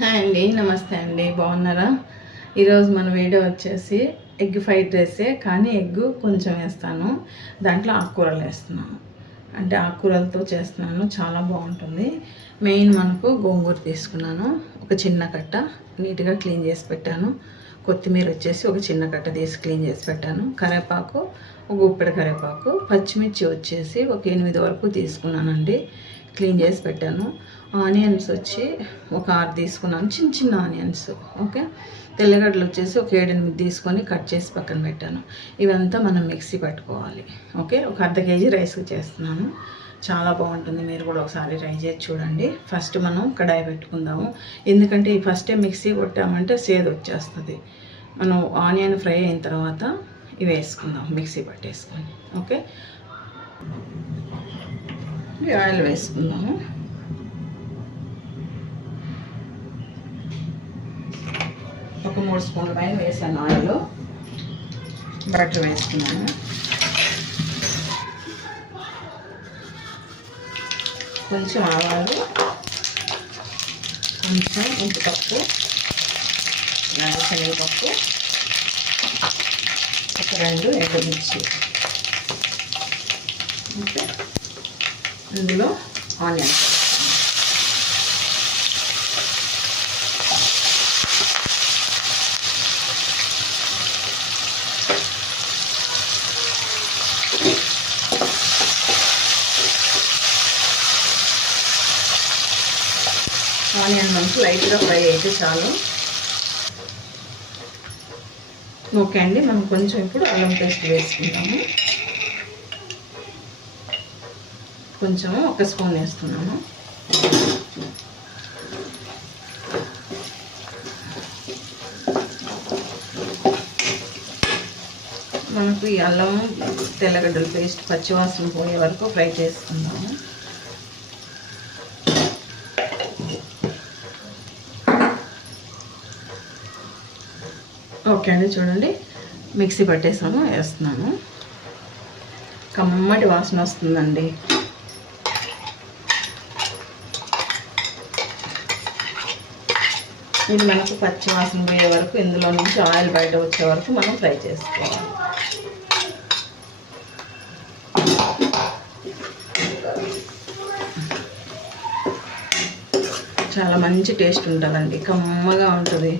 Hi అండి, నమస్తే అండి. బాగున్నారా? ఈరోజు మన వీడియో వచ్చేసి ఎగ్ ఫ్రైడ్ రైసే, కానీ ఎగ్ కొంచెం వేస్తాను, దాంట్లో ఆకుకూరలు వేస్తున్నాను. అంటే ఆకుకూరలతో చేస్తున్నాను, చాలా బాగుంటుంది. మెయిన్ మనకు గోంగూర తీసుకున్నాను, ఒక చిన్న కట్ట నీట్గా క్లీన్ చేసి పెట్టాను. కొత్తిమీర వచ్చేసి ఒక చిన్న కట్ట తీసి క్లీన్ చేసి పెట్టాను. కరివేపాకు ఒక గుప్పెడు కరివేపాకు, పచ్చిమిర్చి వచ్చేసి ఒక 8 వరకు తీసుకున్నానండి, క్లీన్ చేసి పెట్టాను. ఆనియన్స్ వచ్చి ఒక 6 తీసుకున్నాను, చిన్న చిన్న ఆనియన్స్. ఓకే, తెల్లగడ్డలు వచ్చేసి ఒక 7-8 తీసుకొని కట్ చేసి పక్కన పెట్టాను. ఇవంతా మనం మిక్సీ పట్టుకోవాలి. ఓకే, ఒక ½ కేజీ రైస్ చేస్తున్నాను, చాలా బాగుంటుంది. మీరు కూడా ఒకసారి ట్రై చేసి చూడండి. ఫస్ట్ మనం కడాయి పెట్టుకుందాము, ఎందుకంటే ఈ ఫస్టే మిక్సీ కొట్టామంటే సేదు వచ్చేస్తుంది. మనం ఆనియన్ ఫ్రై అయిన తర్వాత ఇవి వేసుకుందాం, మిక్సీ పట్టేసుకొని. ఓకే, ఆయిల్ వేసుకుందాము. ఒక 3 స్పూన్ల పైన వేసాను ఆయిల్. బటర్ వేసుకున్నాను, కొంచెం ఆవాలు, కొంచెం ఉప్పుపప్పు, శనగపప్పు, ఒక 2 ఎండుమిర్చి. ఓకే, ఇందులో ఆనియన్స్ ఆనియన్ మనకు లైట్గా ఫ్రై అయితే చాలు. ఓకే అండి, మనం కొంచెం ఇప్పుడు అల్లం పేస్ట్ వేసుకుంటాము. కొంచెం 1 స్పూన్ వేస్తున్నాము. మనకు ఈ అల్లం తెల్లగడ్డల పేస్ట్ పచ్చివాసన పోయే వరకు ఫ్రై చేసుకుందాము. ఓకే అండి, చూడండి మిక్సీ పట్టేసాను, వేస్తున్నాను. కమ్మటి వాసన వస్తుందండి. ఇది మనకు పచ్చి వాసన పోయే వరకు, ఇందులో నుంచి ఆయిల్ బయట వచ్చే వరకు మనం ఫ్రై చేసుకోవాలి. చాలా మంచి టేస్ట్ ఉంటుందండి, కమ్మగా ఉంటుంది.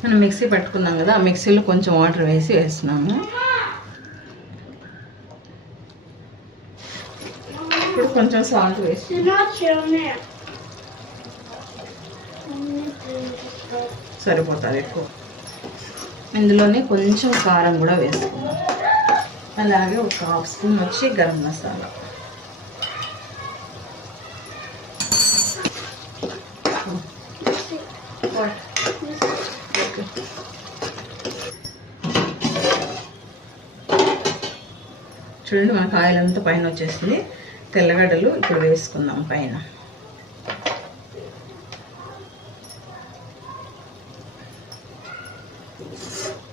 మనం మిక్సీ పట్టుకున్నాం కదా, ఆ మిక్సీలో కొంచెం వాటర్ వేసి వేస్తున్నాము. ఇప్పుడు కొంచెం సాల్ట్ వేసి, సరిపోతుంది ఎక్కువ. ఇందులోనే కొంచెం కారం కూడా వేసుకున్నాం. అలాగే ఒక 1/2 స్పూన్ వచ్చి గరం మసాలా. చూడండి, మనకు ఆయిల్ అంతా పైన వచ్చేసింది. తెల్లగడ్డలు ఇప్పుడు వేసుకుందాం పైన.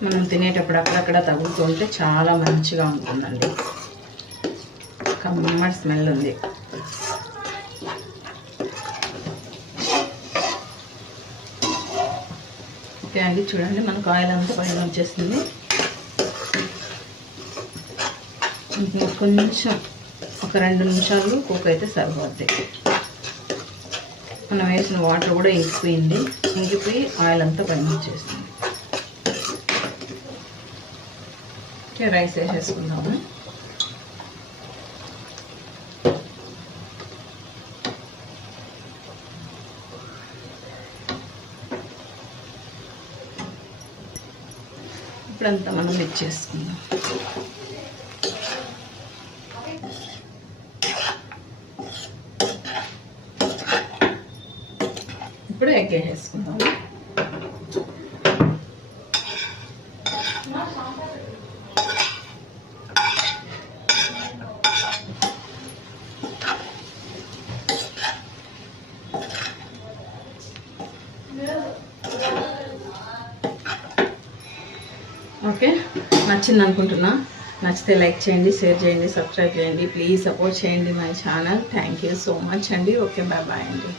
మనం తినేటప్పుడు అక్కడక్కడ తగులుతుంటే చాలా మంచిగా ఉంటుందండి, కమ్మటి స్మెల్ ఉంది. ఓకే అండి, చూడండి మనకు ఆయిల్ అంతా పైన వచ్చేసింది. కొంచెం ఒక 2 నిమిషాలు కుక్ అయితే సరిపోద్ది. మనం వేసిన వాటర్ కూడా ఇంకిపోయి ఆయిల్ అంతా పైన వచ్చేసింది. రైస్ వేసేసుకుందాము. ఇప్పుడంతా మనం మిక్స్ చేసుకుందాం. ఇప్పుడు ఎగ్ వేసుకుందాం. ఓకే, నచ్చింది అనుకుంటున్నా. నచ్చితే లైక్ చేయండి, షేర్ చేయండి, సబ్స్క్రైబ్ చేయండి. ప్లీజ్ సపోర్ట్ చేయండి my channel. Thank you so much అండి. ఓకే, బాయ్ బాయ్ అండి.